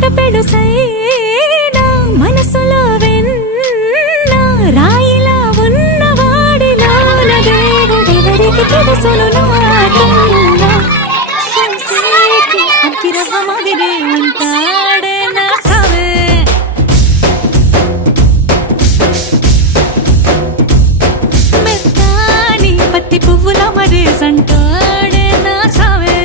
మాట పెడుసైనా మనసులో వెన్న రాయిలా ఉన్నవాడిలోన దేవుడెవరికి తెలుసును నాకన్నా సంసేకి అంకిరవ్వ మాదిరే ఉంటాడే నా సావే మెత్తాని పత్తి పువ్వుల మరేసంటాడే నా సావే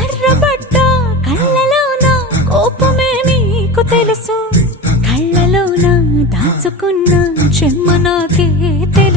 ఎర్రబడ్డ కళ్ళలోన కోపమే నీకు తెలుసు కళ్ళలోన దాచుకున్న చెమ్మ నాకే తెలుసు